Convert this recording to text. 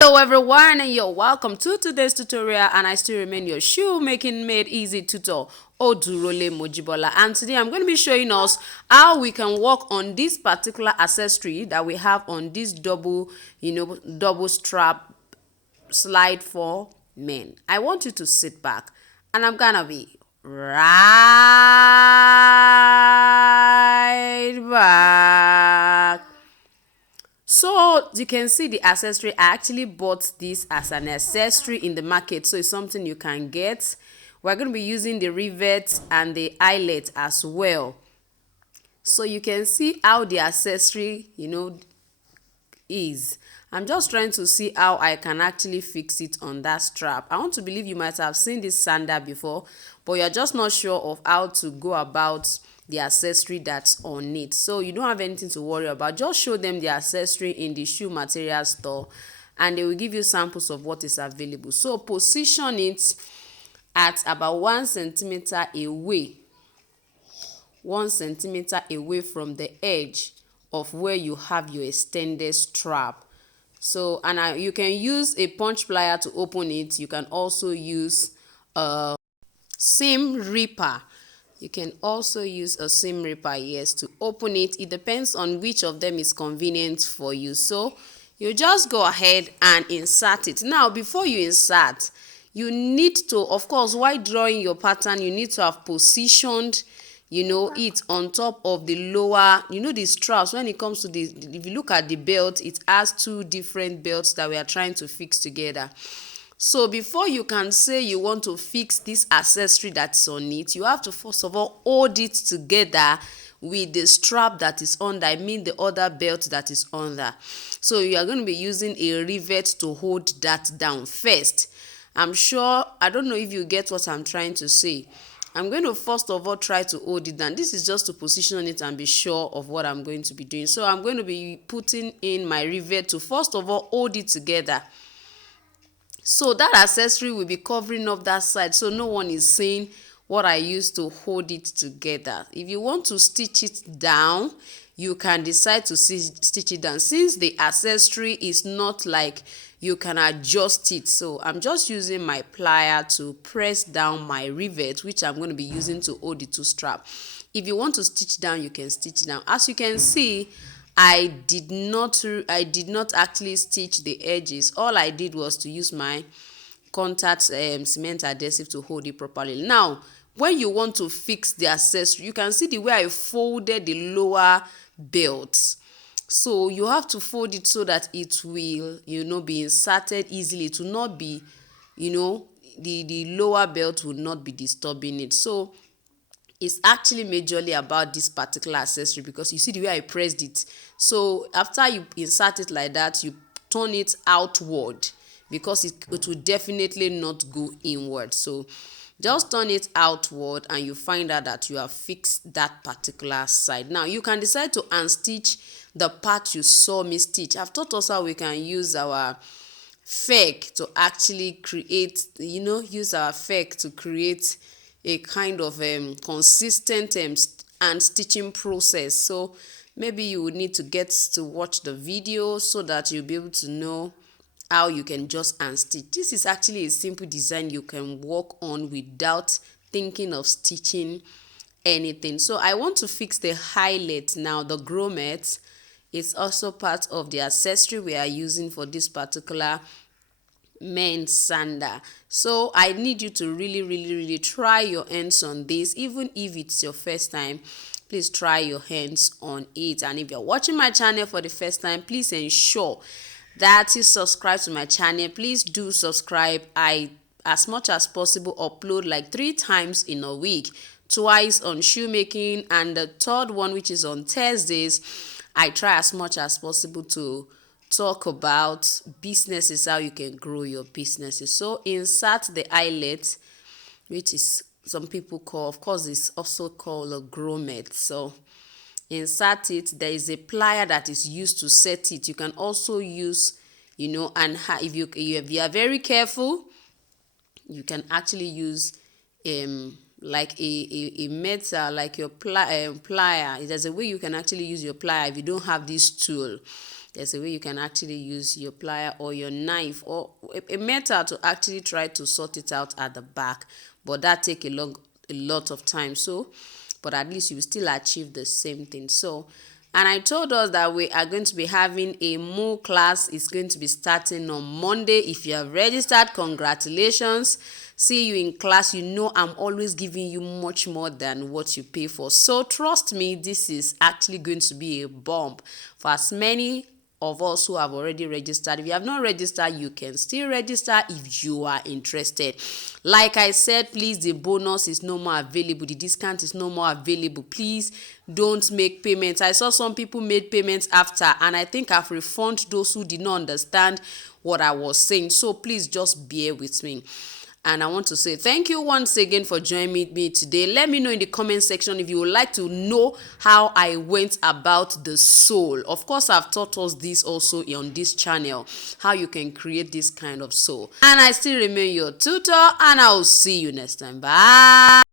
Hello everyone, and you're welcome to today's tutorial, and I still remain your shoemaking made easy tutor Odurole Mojibola. And today I'm going to be showing us how we can work on this particular accessory that we have on this double strap slide for men. I want you to sit back, and I'm gonna be right back. So you can see the accessory. I actually bought this as an accessory in the market, so it's something you can get. We're going to be using the rivet and the eyelet as well. So you can see how the accessory is. I'm just trying to see how I can actually fix it on that strap. I want to believe you might have seen this sandal before, but you're just not sure of how to go about the accessory that's on it. So you don't have anything to worry about. Just show them the accessory in the shoe material store, and they will give you samples of what is available. So position it at about 1 centimeter away, 1 centimeter away from the edge of where you have your extended strap. So, and you can use a punch plier to open it. You can also use a seam ripper. You can also use a seam ripper, yes, to open it. It depends on which of them is convenient for you. So you just go ahead and insert it. Now, before you insert, you need to, of course, while drawing your pattern, you need to have positioned it on top of the lower, the straps. When it comes to the, if you look at the belt, it has two different belts that we are trying to fix together. So before you can say you want to fix this accessory that's on it, you have to first of all hold it together with the strap that is under, I mean the other belt that is under. So you are going to be using a rivet to hold that down first. I don't know if you get what I'm trying to say. I'm going to first of all try to hold it down. This is just to position it and be sure of what I'm going to be doing. So I'm going to be putting in my rivet to first of all hold it together. So that accessory will be covering up that side, so no one is seeing what I used to hold it together. If you want to stitch it down, you can decide to stitch it down, since the accessory is not like you can adjust it. So I'm just using my plier to press down my rivet, which I'm going to be using to hold the two strap. If you want to stitch down, you can stitch down. As you can see, I did not actually stitch the edges. All I did was to use my contact cement adhesive to hold it properly. Now, when you want to fix the accessory, you can see the way I folded the lower belt. So you have to fold it so that it will, be inserted easily. It will not be, the lower belt will not be disturbing it. So it's actually majorly about this particular accessory, because you see the way I pressed it. So after you insert it like that, you turn it outward, because it will definitely not go inward. So just turn it outward and you find out that you have fixed that particular side. Now you can decide to unstitch the part you saw me stitch. I've taught us how we can use our fake to actually create, use our fake to create a kind of consistent and stitching process. So maybe you would need to get to watch the video so that you'll be able to know how you can just unstitch. This is actually a simple design you can work on without thinking of stitching anything. So I want to fix the eyelet now. The grommet is also part of the accessory we are using for this particular men's sandal. So I need you to really try your hands on this. Even if it's your first time, please try your hands on it. And if you're watching my channel for the first time, please ensure that you subscribe to my channel. Please do subscribe. I, as much as possible, upload like 3 times in a week, twice on shoemaking, and the third one, which is on Thursdays, I try as much as possible to talk about businesses, how you can grow your businesses. So insert the eyelet, which is some people call, of course, it's also called a grommet. So insert it. There is a plier that is used to set it. You can also use, and if you are very careful, you can actually use like a metal, like your plier. There's a way you can actually use your plier if you don't have this tool. there's a way you can actually use your plier or your knife or a metal to actually try to sort it out at the back, but that take a lot of time. So but at least you still achieve the same thing. So, and I told us that we are going to be having a Mule class. It's going to be starting on Monday. If you have registered, congratulations. See you in class. You know I'm always giving you much more than what you pay for. So trust me, this is actually going to be a bump for as many of us who have already registered. If you have not registered, you can still register if you are interested. Like I said, please, the bonus is no more available. The discount is no more available. Please don't make payments. I saw some people made payments after, and I think I've refunded those who did not understand what I was saying. So please just bear with me. And I want to say thank you once again for joining me today. Let me know in the comment section if you would like to know how I went about the sole. Of course, I've taught us this also on this channel, how you can create this kind of sole. And I still remain your tutor, and I'll see you next time. Bye.